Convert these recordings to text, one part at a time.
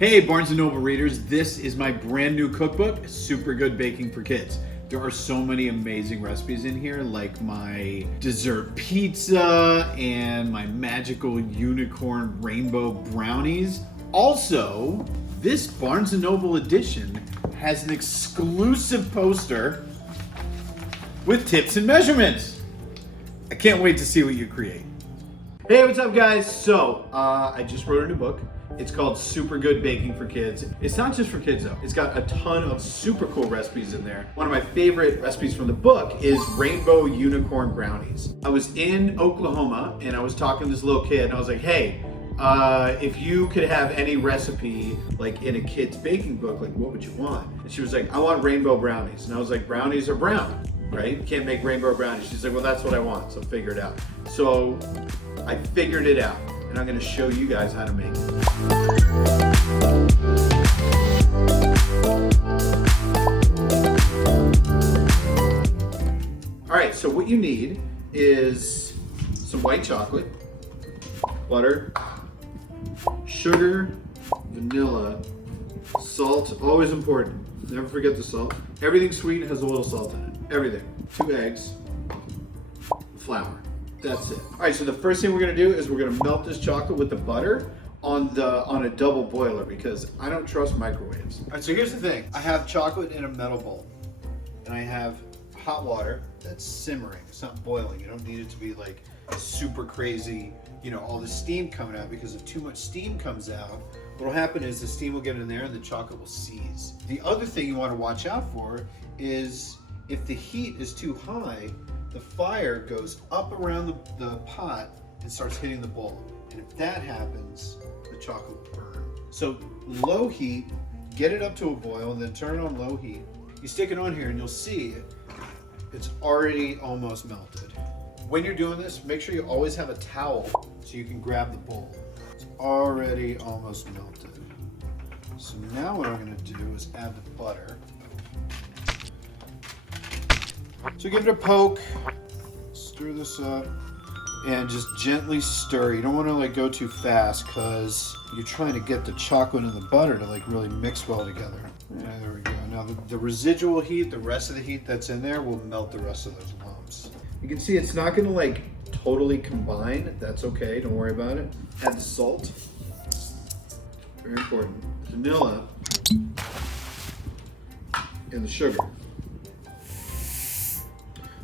Hey Barnes & Noble readers, this is my brand new cookbook, Super Good Baking for Kids. There are so many amazing recipes in here, like my dessert pizza and my magical unicorn rainbow brownies. Also, this Barnes & Noble edition has an exclusive poster with tips and measurements. I can't wait to see what you create. Hey, what's up guys? So, I just wrote a new book. It's called Super Good Baking for Kids. It's not just for kids though. It's got a ton of super cool recipes in there. One of my favorite recipes from the book is rainbow unicorn brownies. I was in Oklahoma and I was talking to this little kid and I was like, hey, if you could have any recipe like in a kid's baking book, like what would you want? And she was like, I want rainbow brownies. And I was like, brownies are brown, right? You can't make rainbow brownies. She's like, well, that's what I want, so figure it out. So I figured it out. And I'm gonna show you guys how to make it. All right, so what you need is some white chocolate, butter, sugar, vanilla, salt, always important. Never forget the salt. Everything sweet has a little salt in it, everything. 2 eggs, flour. That's it. All right, so the first thing we're gonna do is we're gonna melt this chocolate with the butter on a double boiler because I don't trust microwaves. All right, so here's the thing. I have chocolate in a metal bowl and I have hot water that's simmering. It's not boiling. You don't need it to be like super crazy, you know, all the steam coming out, because if too much steam comes out, what'll happen is the steam will get in there and the chocolate will seize. The other thing you wanna watch out for is if the heat is too high, the fire goes up around the pot and starts hitting the bowl. And if that happens, the chocolate will burn. So low heat, get it up to a boil and then turn it on low heat. You stick it on here and you'll see it's already almost melted. When you're doing this, make sure you always have a towel so you can grab the bowl. It's already almost melted. So now what I'm gonna do is add the butter. So give it a poke, stir this up, and just gently stir. You don't want to like go too fast because you're trying to get the chocolate and the butter to like really mix well together. Yeah, there we go. Now the residual heat, the rest of the heat that's in there will melt the rest of those lumps. You can see it's not gonna like totally combine. That's okay, don't worry about it. Add the salt, very important. Vanilla, and the sugar.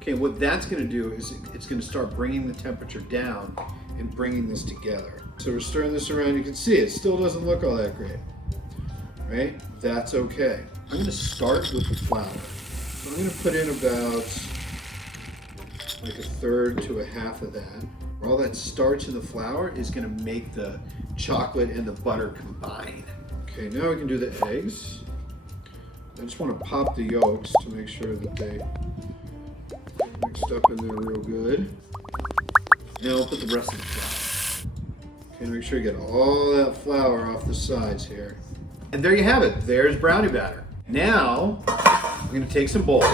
Okay, what that's gonna do is it's gonna start bringing the temperature down and bringing this together. So we're stirring this around, you can see it still doesn't look all that great, right? That's okay. I'm gonna start with the flour. So I'm gonna put in about like 1/3 to 1/2 of that. All that starch in the flour is gonna make the chocolate and the butter combine. Okay, now we can do the eggs. I just wanna pop the yolks to make sure that they mixed up in there real good. Now I'll put the rest of the flour. Okay, make sure you get all that flour off the sides here. And there you have it. There's brownie batter. Now, I'm gonna take some bowls.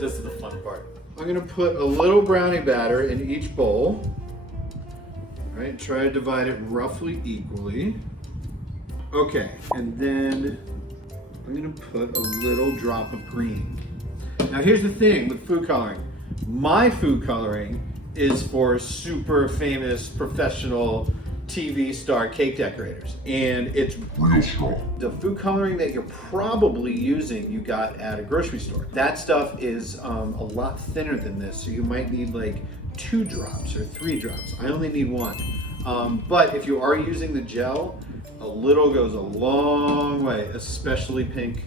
This is the fun part. I'm gonna put a little brownie batter in each bowl. All right, try to divide it roughly equally. Okay, and then I'm gonna put a little drop of green. Now here's the thing with food coloring. My food coloring is for super famous professional TV star cake decorators, and it's real strong. The food coloring that you're probably using, you got at a grocery store. That stuff is a lot thinner than this, so you might need like 2 drops or 3 drops. I only need 1. But if you are using the gel, a little goes a long way, especially pink.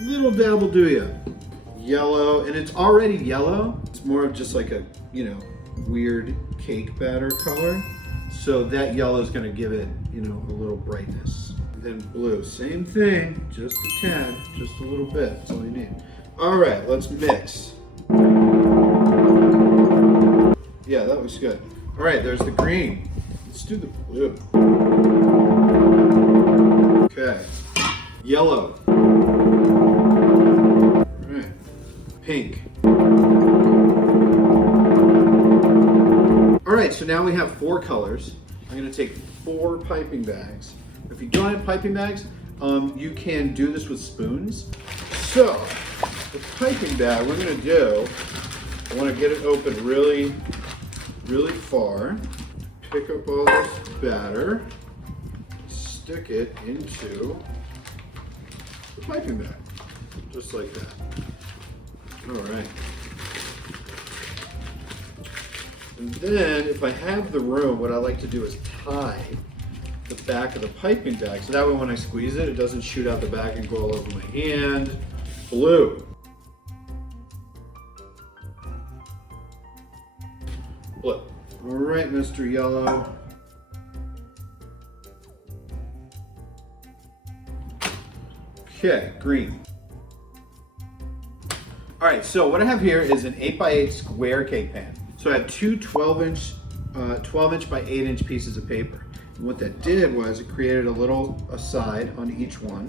Little dab will do ya. Yellow, and it's already yellow. It's more of just like a, you know, weird cake batter color. So that yellow is gonna give it, you know, a little brightness. And then blue, same thing, just a tad, just a little bit, that's all you need. All right, let's mix. Yeah, that looks good. All right, there's the green. Let's do the blue. Okay, yellow. All right, pink. All right, so now we have 4 colors. I'm gonna take 4 piping bags. If you don't have piping bags, you can do this with spoons. So, the piping bag we're gonna do, I wanna get it open really, really far. Pick up all this batter, stick it into the piping bag, just like that. All right. And then, if I have the room, what I like to do is tie the back of the piping bag, so that way when I squeeze it, it doesn't shoot out the back and go all over my hand. Blue. Blue. All right, Mr. Yellow. Okay, green. All right, so what I have here is an 8x8 square cake pan. So I have two 12-inch by 8-inch pieces of paper. And what that did was it created a little side on each one,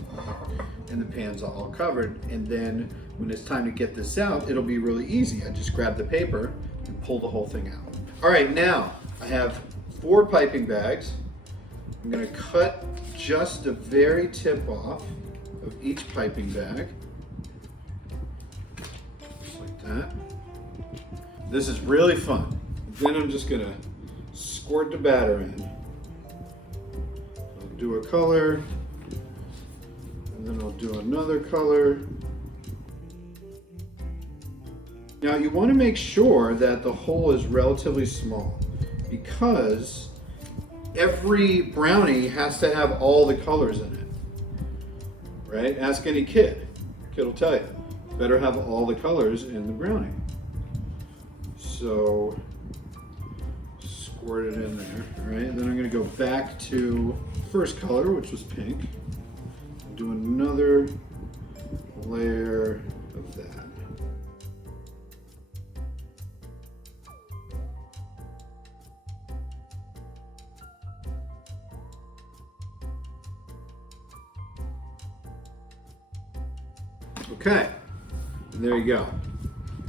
and the pan's all covered. And then when it's time to get this out, it'll be really easy. I just grab the paper and pull the whole thing out. All right, now I have 4 piping bags. I'm gonna cut just the very tip off of each piping bag, just like that. This is really fun. Then I'm just gonna squirt the batter in. I'll do a color, and then I'll do another color. Now you want to make sure that the hole is relatively small, because every brownie has to have all the colors in it, right? Ask any kid. Kid will tell you. Better have all the colors in the brownie. So squirt it in there, all right? Then I'm gonna go back to first color, which was pink, and do another layer of that. Okay, and there you go.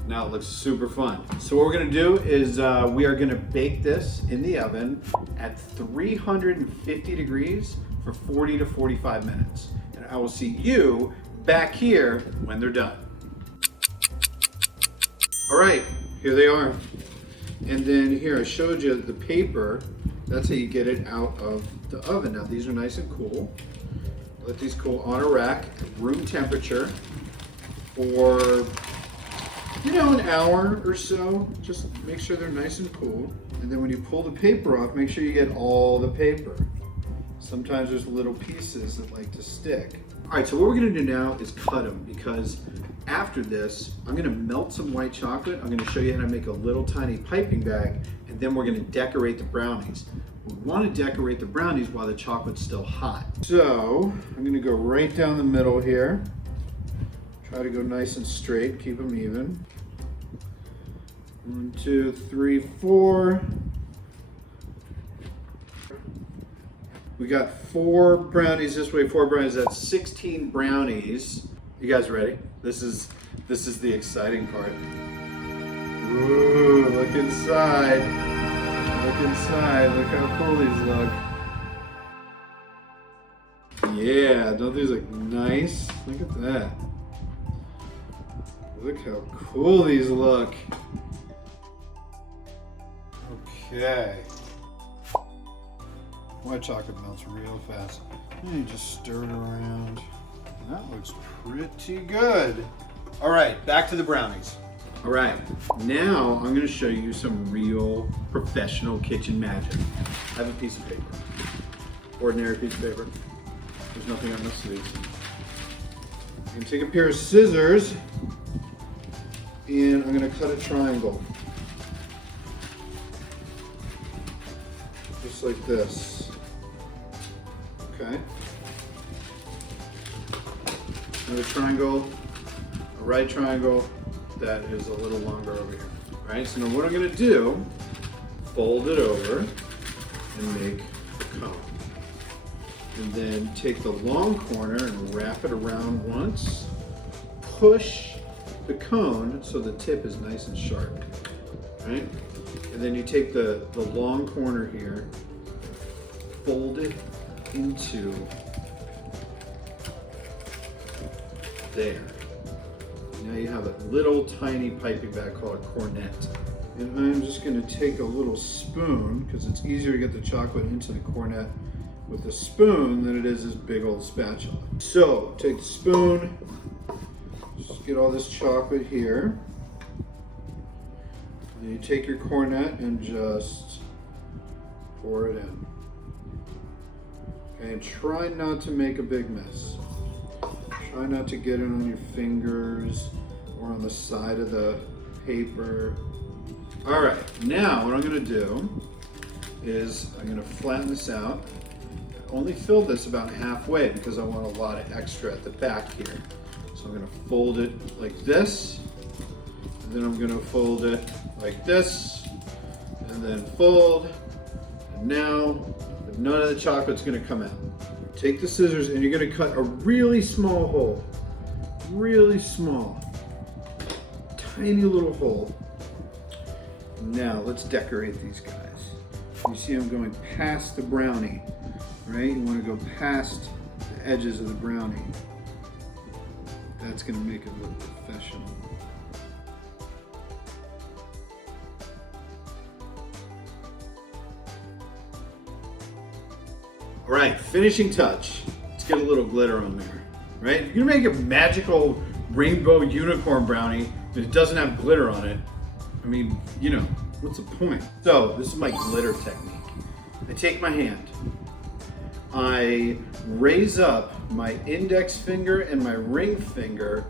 Now it looks super fun. So what we're gonna do is we are gonna bake this in the oven at 350 degrees for 40 to 45 minutes. And I will see you back here when they're done. All right, here they are. And then here I showed you the paper. That's how you get it out of the oven. Now these are nice and cool. Let these cool on a rack at room temperature for, you know, an hour or so. Just make sure they're nice and cool. And then when you pull the paper off, make sure you get all the paper. Sometimes there's little pieces that like to stick. All right, so what we're gonna do now is cut them, because after this, I'm gonna melt some white chocolate. I'm gonna show you how to make a little tiny piping bag, and then we're gonna decorate the brownies. We wanna decorate the brownies while the chocolate's still hot. So I'm gonna go right down the middle here. Try to go nice and straight, keep them even. 1, 2, 3, 4. We got 4 brownies this way, 4 brownies. That's 16 brownies. You guys ready? This is the exciting part. Ooh, look inside. Look inside. Look how cool these look. Yeah, don't these look nice? Look at that. Look how cool these look. Okay. White chocolate melts real fast. And you just stir it around. That looks pretty good. All right, back to the brownies. All right, now I'm gonna show you some real professional kitchen magic. I have a piece of paper. Ordinary piece of paper. There's nothing on the sleeves. You can take a pair of scissors, and I'm gonna cut a triangle. Just like this. Okay. Another triangle, a right triangle that is a little longer over here. All right, so now what I'm gonna do, fold it over and make a cone. And then take the long corner and wrap it around once. Push the cone so the tip is nice and sharp, right? And then you take the long corner here, fold it into there. Now you have a little tiny piping bag called a cornet. And I'm just gonna take a little spoon, because it's easier to get the chocolate into the cornet with a spoon than it is this big old spatula. So take the spoon, just get all this chocolate here. And you take your cornet and just pour it in. And try not to make a big mess. Try not to get it on your fingers or on the side of the paper. All right, now what I'm gonna do is I'm gonna flatten this out. I only fill this about halfway because I want a lot of extra at the back here. So I'm gonna fold it like this, and then I'm gonna fold it like this, and then fold, and now none of the chocolate's gonna come out. Take the scissors and you're gonna cut a really small hole, really small, tiny little hole. Now let's decorate these guys. You see I'm going past the brownie, right? You wanna go past the edges of the brownie. That's gonna make it look professional. All right, finishing touch. Let's get a little glitter on there, right? If you're gonna make a magical rainbow unicorn brownie, but it doesn't have glitter on it, I mean, you know, what's the point? So this is my glitter technique. I take my hand, I raise up my index finger and my ring finger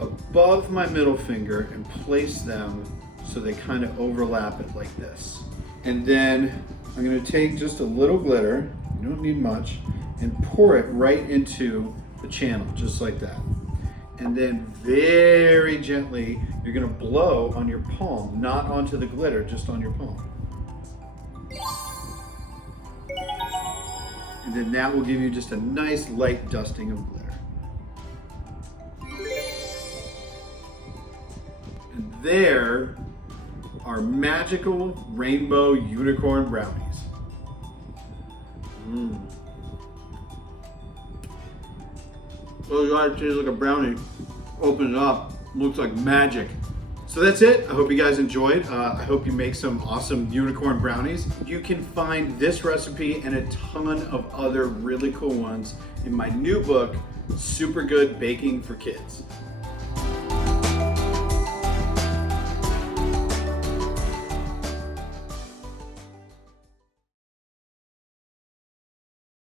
above my middle finger and place them so they kind of overlap it like this. And then I'm gonna take just a little glitter, you don't need much, and pour it right into the channel, just like that. And then very gently, you're gonna blow on your palm, not onto the glitter, just on your palm. And then that will give you just a nice light dusting of glitter. And there are magical rainbow unicorn brownies. Oh God, it tastes like a brownie. Open it up, looks like magic. So that's it. I hope you guys enjoyed. I hope you make some awesome unicorn brownies. You can find this recipe and a ton of other really cool ones in my new book, Super Good Baking for Kids.